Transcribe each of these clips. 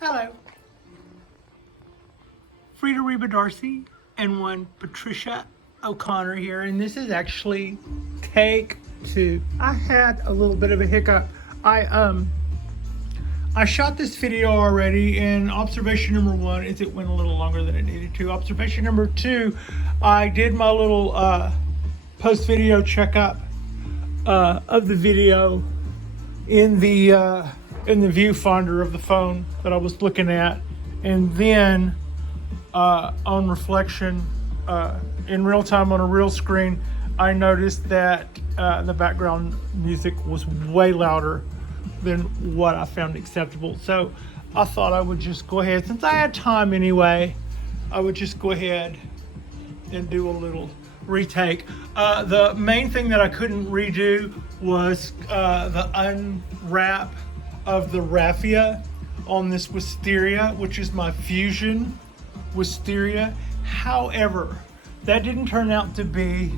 Hello. Frida Reba Darcy and one Patricia O'Connor here, and this is actually take two. I had a little bit of a hiccup. I shot this video already, and observation number one is it went a little longer than it needed to. Observation number two, I did my little post-video checkup of the video in the viewfinder of the phone that I was looking at, and then on reflection in real time on a real screen, I noticed that the background music was way louder than what I found acceptable. So I thought I would just go ahead, since I had time anyway, I would just go ahead and do a little retake. The main thing that I couldn't redo was the unwrap of the raffia on this wisteria, which is my fusion wisteria. However, that didn't turn out to be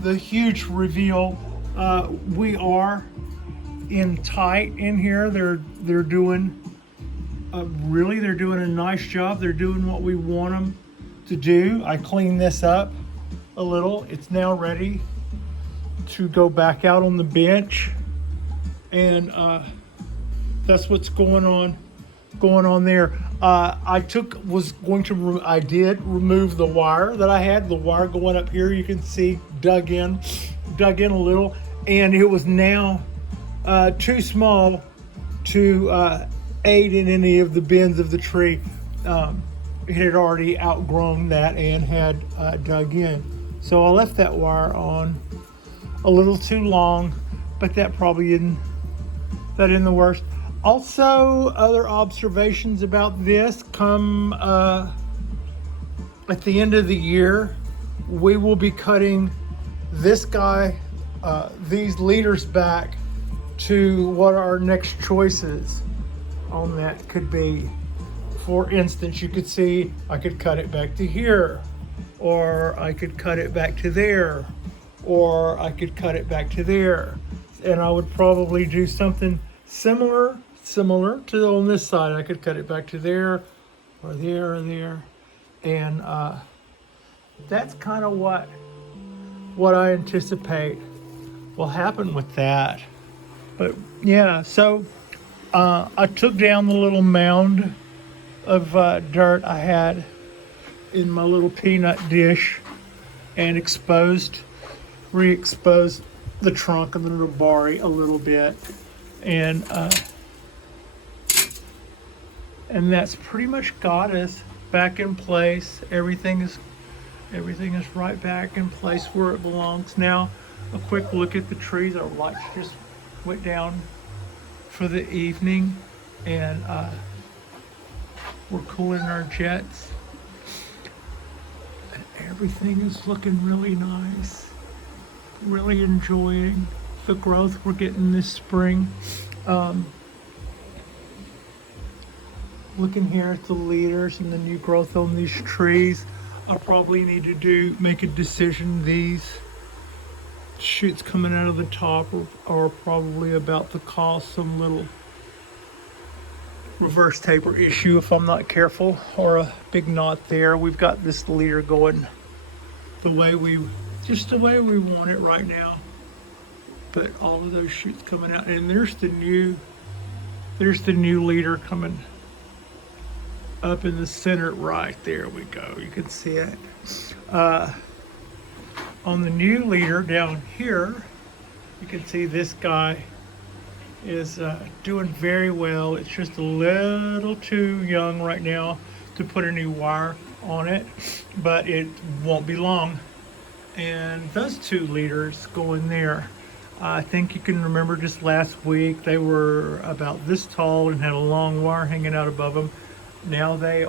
the huge reveal. We are in tight in here. They're doing they're doing a nice job. They're doing what we want them to do. I cleaned this up a little. It's now ready to go back out on the bench, and that's what's going on there. I did remove the wire that I had. The wire going up here, you can see dug in a little, and it was now too small to aid in any of the bends of the tree. It had already outgrown that and had dug in. So I left that wire on a little too long, but that probably isn't the worst. Also, other observations about this come at the end of the year. We will be cutting this guy, these leaders back to what our next choices on that could be. For instance, you could see I could cut it back to here, or I could cut it back to there, or I could cut it back to there. And I would probably do something similar to on this side. I could cut it back to there, or there, or there. And that's kind of what I anticipate will happen with that. But yeah, so I took down the little mound of dirt I had in my little peanut dish and re-exposed the trunk of the little barry a little bit, and that's pretty much got us back in place. Everything is right back in place where it belongs. Now, a quick look at the trees. Our lights just went down for the evening, and we're cooling our jets, and everything is looking really nice. Really enjoying the growth we're getting this spring. Looking here at the leaders and the new growth on these trees, I probably need to make a decision. These shoots coming out of the top are probably about to cause some little reverse taper issue if I'm not careful, or a big knot there. We've got this leader going the way we want it right now, but all of those shoots coming out, and there's the new leader coming up in the center right there. We go, you can see it. On the new leader down here, you can see this guy is doing very well. It's just a little too young right now to put a new wire on it, but it won't be long. And those two leaders go in there. I think you can remember just last week they were about this tall and had a long wire hanging out above them. Now they're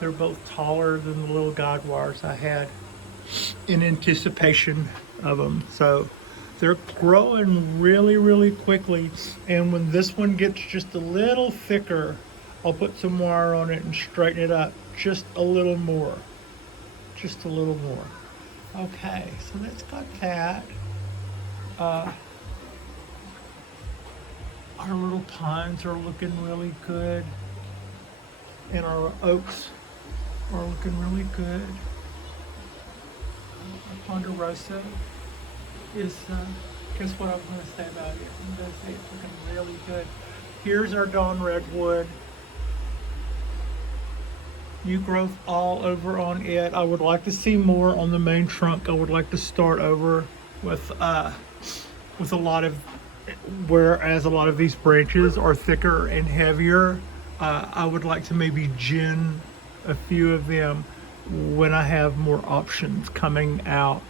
both taller than the little guide wires I had in anticipation of them. So they're growing really, really quickly. And when this one gets just a little thicker, I'll put some wire on it and straighten it up just a little more. Okay, so that's got that. Our little pines are looking really good. and our oaks are looking really good. Ponderosa is, guess what I'm going to say about it? I'm going to say it's looking really good. Here's our dawn redwood. New growth all over on it. I would like to see more on the main trunk. I would like to start over with a lot of, whereas a lot of these branches are thicker and heavier. I would like to maybe gin a few of them when I have more options coming out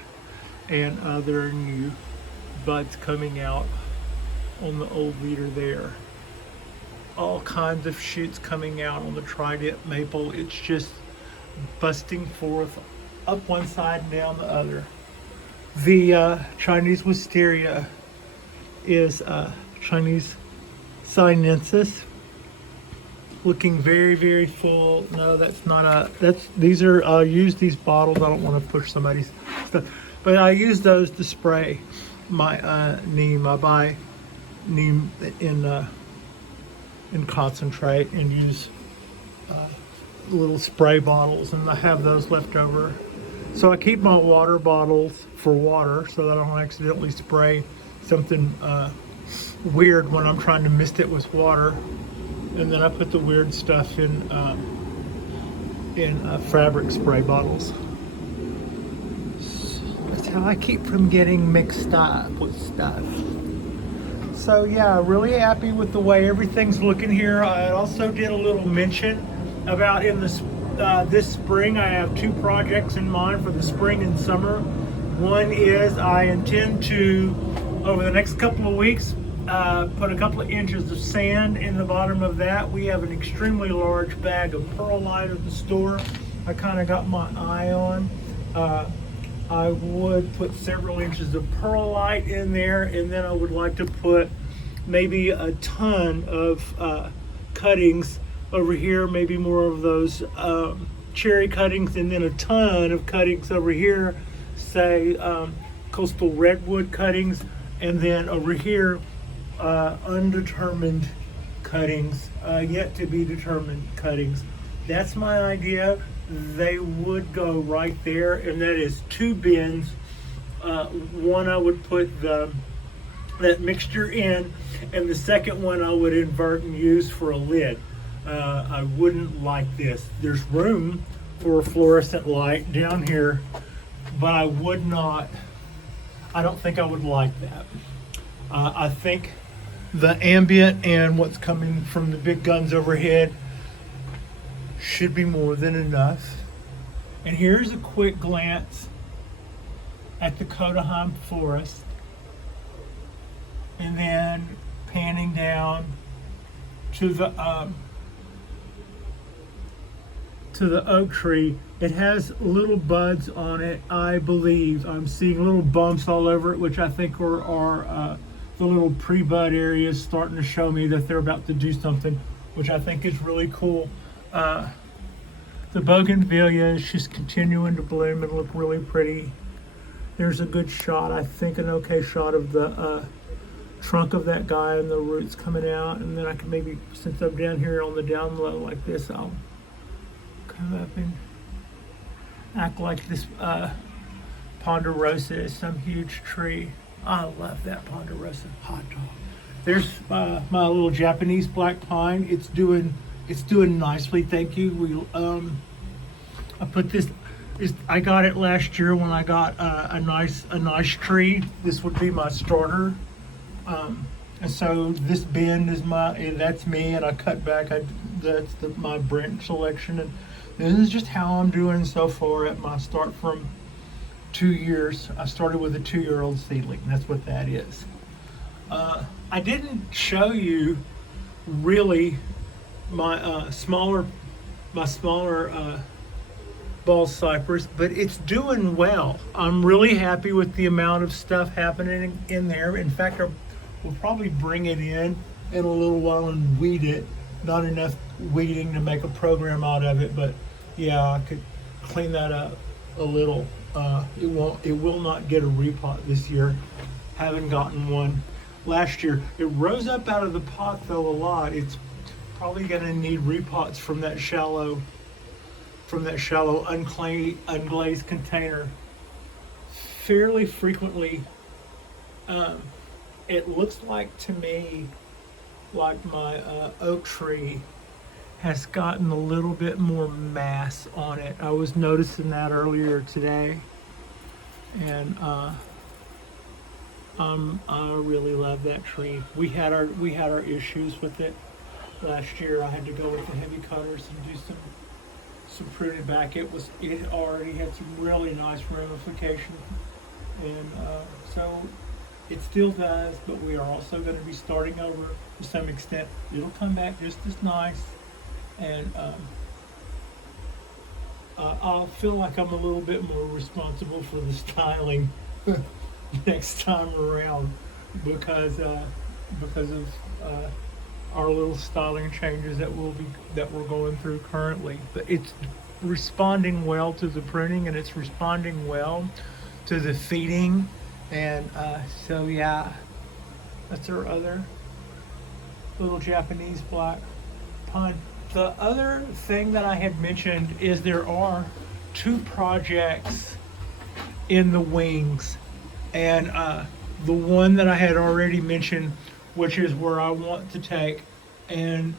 and other new buds coming out on the old leader there. All kinds of shoots coming out on the trident maple. It's just busting forth up one side and down the other. The Chinese wisteria is Chinese sinensis, looking very, very full. No, that's not these are, I'll use these bottles. I don't want to push somebody's stuff, but I use those to spray my neem. I buy neem in concentrate and use little spray bottles, and I have those left over. So I keep my water bottles for water so that I don't accidentally spray something weird when I'm trying to mist it with water. And then I put the weird stuff in fabric spray bottles. So that's how I keep from getting mixed up with stuff. So yeah, really happy with the way everything's looking here. I also did a little mention about in this spring, I have two projects in mind for the spring and summer. One is I intend to, over the next couple of weeks, put a couple of inches of sand in the bottom of that. We have an extremely large bag of perlite at the store I kind of got my eye on. I would put several inches of perlite in there, and then I would like to put maybe a ton of cuttings over here, maybe more of those cherry cuttings, and then a ton of cuttings over here, say coastal redwood cuttings, and then over here undetermined cuttings, yet to be determined cuttings. That's my idea. They would go right there, and that is two bins. One I would put that mixture in, and the second one I would invert and use for a lid. I wouldn't like this. There's room for a fluorescent light down here, but I don't think I would like that. I think the ambient and what's coming from the big guns overhead should be more than enough. And here's a quick glance at the Kodaheim forest, and then panning down to the oak tree. It has little buds on it, I believe. I'm seeing little bumps all over it, which I think are the little pre-bud areas starting to show me that they're about to do something, which I think is really cool. The bougainvillea is just continuing to bloom and look really pretty. There's a good shot, I think an okay shot of the trunk of that guy and the roots coming out. And then I can maybe, since I'm down here on the down low like this, I'll come up and act like this ponderosa is some huge tree. I love that ponderosa. Hot dog. There's my little Japanese black pine. It's doing nicely, thank you. I put this. I got it last year when I got a nice tree. This would be my starter, and so this bend is that's me, and I cut back. That's my branch selection, and this is just how I'm doing so far at my start from 2 years. I started with a 2-year-old seedling. That's what that is. I didn't show you really my smaller ball cypress, but it's doing well. I'm really happy with the amount of stuff happening in there. In fact, we'll probably bring it in a little while and weed it. Not enough weeding to make a program out of it, but yeah, I could clean that up a little. It will not get a repot this year. Haven't gotten one last year. It rose up out of the pot though a lot. It's probably gonna need repots from that shallow unglazed container fairly frequently. It looks like to me like my oak tree has gotten a little bit more mass on it. I was noticing that earlier today, and I really love that tree. We had our issues with it last year. I had to go with the heavy cutters and do some pruning back. It already had some really nice ramifications, and so it still does. But we are also going to be starting over to some extent. It'll come back just as nice, and I'll feel like I'm a little bit more responsible for the styling next time around because of our little styling changes that we're going through currently. But it's responding well to the pruning, and it's responding well to the feeding, and so yeah, that's our other little Japanese black pine. The other thing that I had mentioned is there are 2 projects in the wings, and the one that I had already mentioned, which is where I want to take and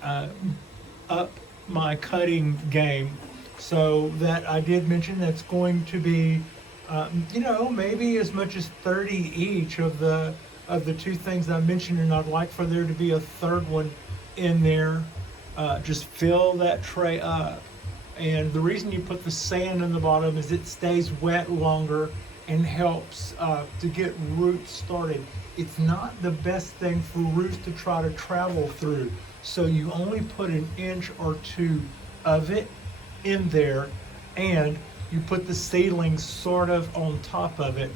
up my cutting game. So that I did mention that's going to be, maybe as much as 30 each of the 2 things I mentioned, and I'd like for there to be a third one in there. Just fill that tray up. And the reason you put the sand in the bottom is it stays wet longer and helps to get roots started. It's not the best thing for roots to try to travel through. So you only put an inch or 2 of it in there, and you put the seedlings sort of on top of it,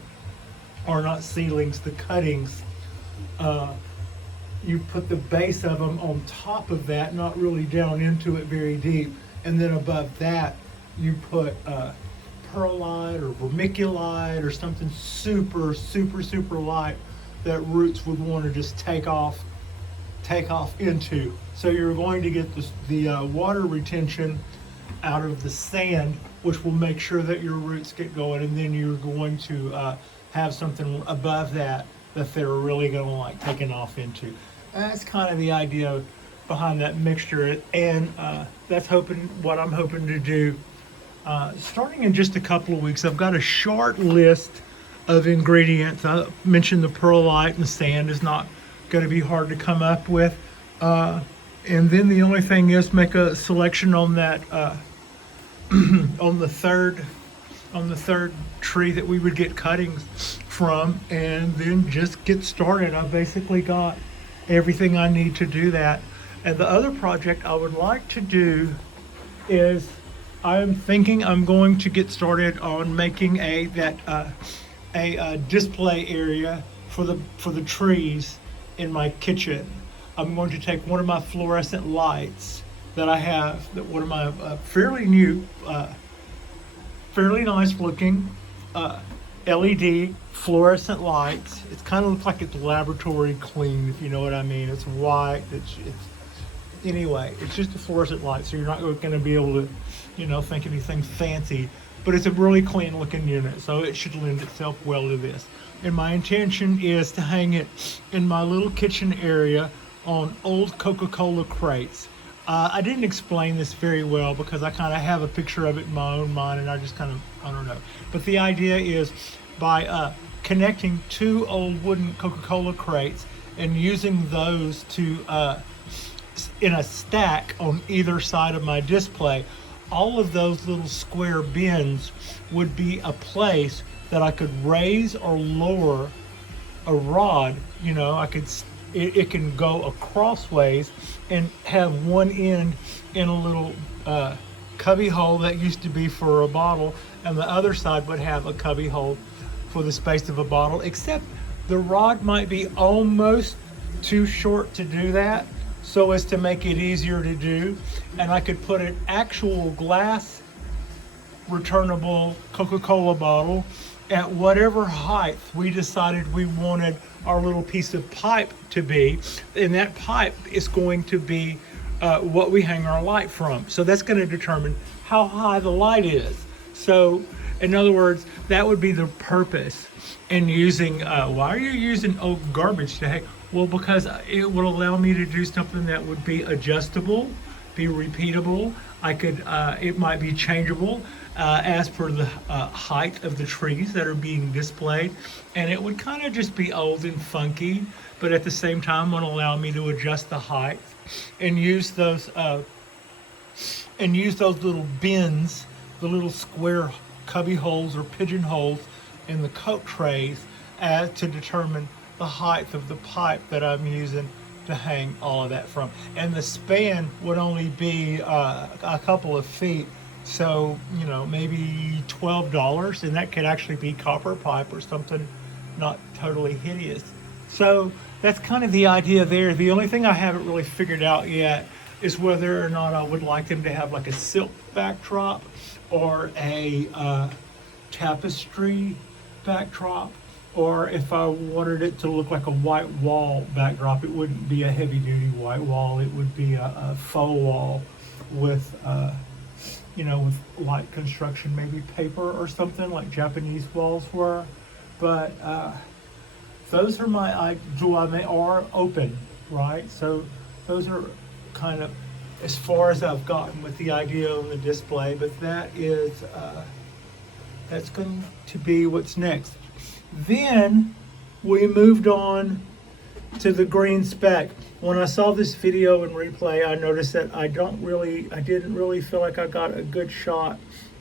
or not seedlings, the cuttings. You put the base of them on top of that, not really down into it very deep, and then above that you put perlite or vermiculite or something super light that roots would want to just take off into. So you're going to get the water retention out of the sand, which will make sure that your roots get going, and then you're going to have something above that they're really going to like taking off into. That's kind of the idea behind that mixture, and that's what I'm hoping to do. Starting in just a couple of weeks, I've got a short list of ingredients. I mentioned the perlite and the sand is not going to be hard to come up with. And then the only thing is make a selection on that on the third tree that we would get cuttings from, and then just get started. I basically got everything I need to do that. And the other project I would like to do is I'm thinking I'm going to get started on making a display area for the trees in my kitchen. I'm going to take one of my fluorescent lights that I have, that one of my fairly new, fairly nice looking LED fluorescent lights. It's kind of looks like it's laboratory clean, if you know what I mean. It's white. Anyway, it's just a fluorescent light, so you're not going to be able to, think anything fancy. But it's a really clean looking unit, so it should lend itself well to this. And my intention is to hang it in my little kitchen area on old Coca-Cola crates. I didn't explain this very well because I kind of have a picture of it in my own mind, and I don't know. But the idea is by connecting 2 old wooden Coca-Cola crates and using those to in a stack on either side of my display, all of those little square bins would be a place that I could raise or lower a rod. It can go across ways and have one end in a little cubby hole that used to be for a bottle, and the other side would have a cubby hole for the space of a bottle, except the rod might be almost too short to do that, so as to make it easier to do. And I could put an actual glass returnable Coca-Cola bottle at whatever height we decided we wanted our little piece of pipe to be, and that pipe is going to be what we hang our light from. So that's going to determine how high the light is. So in other words, that would be the purpose in using, why are you using old garbage to hang? Well, because it would allow me to do something that would be adjustable, be repeatable. I could, it might be changeable as per the height of the trees that are being displayed. And it would kind of just be old and funky, but at the same time would allow me to adjust the height and use those little bins, the little square cubby holes or pigeon holes in the coat trays to determine the height of the pipe that I'm using to hang all of that from. And the span would only be a couple of feet, so you know, maybe $12, and that could actually be copper pipe or something not totally hideous. So that's kind of the idea there. The only thing I haven't really figured out yet is whether or not I would like them to have like a silk backdrop or a tapestry backdrop, or if I wanted it to look like a white wall backdrop. It wouldn't be a heavy duty white wall, it would be a faux wall with you know, with light construction, maybe paper or something like Japanese walls were. But those are my, they are open, right? So those are kind of as far as I've gotten with the idea on the display, but that is, that's going to be what's next. Then we moved on to the green speck. When I saw this video in replay, I noticed that I didn't really feel like I got a good shot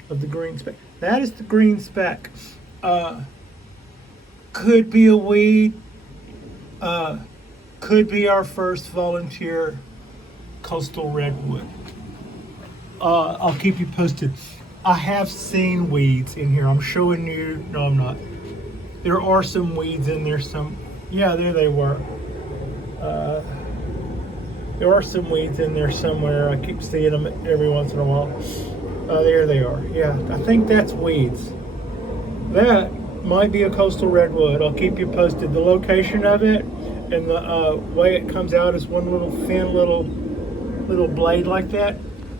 of the green speck. That is the green speck. Could be a weed, could be our first volunteer coastal redwood. I'll keep you posted. I have seen weeds in here. I'm showing you, no I'm not. There are some weeds in there, yeah, there they were. There are some weeds in there somewhere. I keep seeing them every once in a while. There they are. Yeah, I think that's weeds. That might be a coastal redwood. I'll keep you posted. The location of it and the way it comes out is one little thin little blade like that.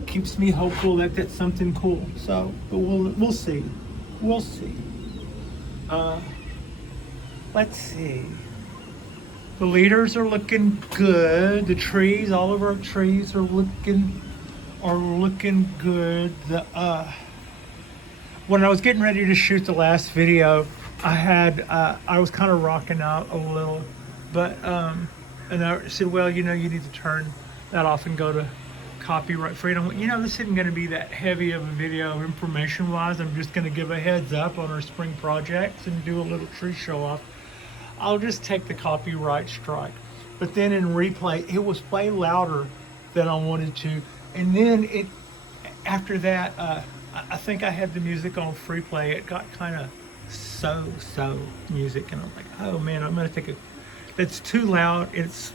Keeps me hopeful that that's something cool. So, but we'll see. We'll see. Let's see. The leaders are looking good. The trees, all of our trees are looking good. When I was getting ready to shoot the last video, I was kind of rocking out a little, but and I said, well, you know, you need to turn that off and go to copyright freedom. You know, this isn't going to be that heavy of a video information wise. I'm just going to give a heads up on our spring projects and do a little tree show off. I'll just take the copyright strike. But then in replay, it was way louder than I wanted to. And then after that, I think I had the music on free play. It got kind of so music, and I'm like, oh man, I'm gonna take it's too loud. It's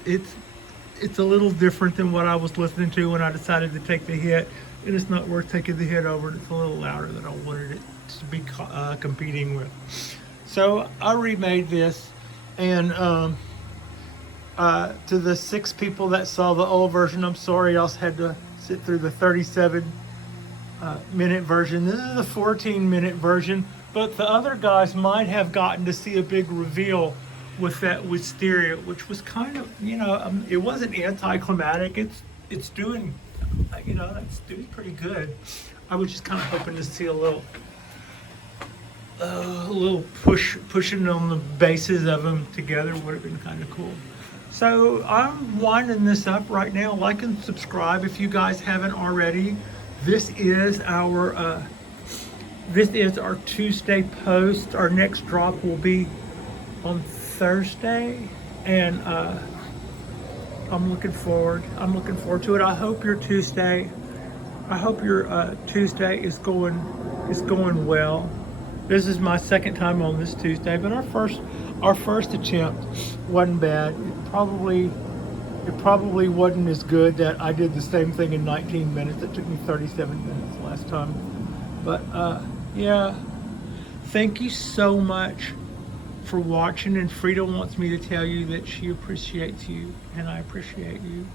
a little different than what I was listening to when I decided to take the hit. And it's not worth taking the hit over. It's a little louder than I wanted it to be competing with. So I remade this. And to the 6 people that saw the old version, I'm sorry, I also had to sit through the 37-minute version. This is the 14-minute version, but the other guys might have gotten to see a big reveal with that wisteria, which was kind of, you know, it wasn't anticlimactic. It's doing, you know, it's doing pretty good. I was just kind of hoping to see a little pushing on the bases of them together would have been kind of cool. So I'm winding this up right now. Like and subscribe if you guys haven't already. This is our Tuesday post. Our next drop will be on Thursday, and I'm looking forward to it. I hope your Tuesday is going well. This is my second time on this Tuesday, but our first attempt wasn't bad. It probably wasn't as good that I did the same thing in 19 minutes. It took me 37 minutes last time. But yeah, thank you so much for watching, and Frida wants me to tell you that she appreciates you, and I appreciate you.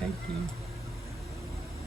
Thank you.